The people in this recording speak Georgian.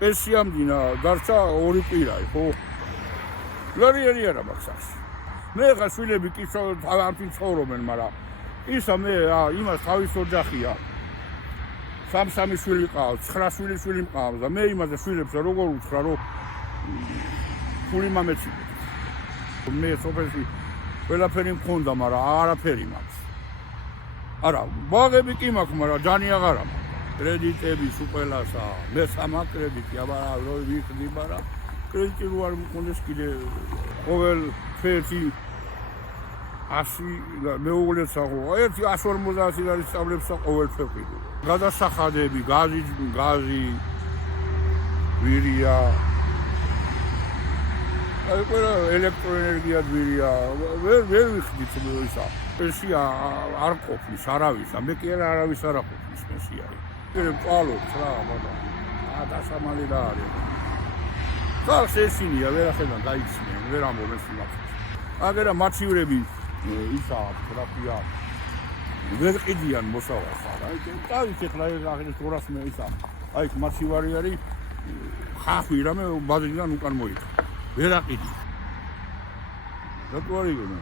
პენსიამდინა დარჩა 2 კვირა, ხო? ლარიანი არა მაქვს. მე ხა შვილები კი თავი ცხოვრობენ, მაგრამ ისა მე იმას თავის ოჯახია. 3 შვილი ყავს, 9 შვილი მყავს და მე იმაზე შვილებს როგორ უთხრა, რომ ფული მამეცინე. მე სოფელში ყველაფერი მქონდა, მაგრამ არაფერი მაქვს. არა, ბაღები კი მაქვს, მაგრამ ჯანი აღარა მაქვს. კრედიტები სუპელასა, მე 3 კრედიტი, აბა რო ვიხდი, მაგრამ კრედიტი რო არ მქონდეს კიდე ყოველ ფერტი 100 მეუღლეც აღო, ერთი 150 ლარი სწავლებს ყოველ ფერტი. გადასახადები, გაზი, ვირია. აი ყველა ელექტროენერგია გვირია, ვერ ვიხდით ისა. პენსია არ ყოფნის არავის, მე კი არავის არ ყოფნის პენსია. მე ყალობთ რა, ბაბა. დასამალი რა არის. ხალხს ესინია, ვერახებან გაიცნიან, ვერ ამბობენ სიმართლეს. აგერა მაჩივრები ისა თერაპია ვერ ყიდიან მოსავალს. აი თავის ეხლა აღნიშნეთ 200 მე ისა. აი მაჩივარი არის ხახვი რამე ბაზიდან უკან მოიწა. ვერ აყიდი. რატო არ იგონა?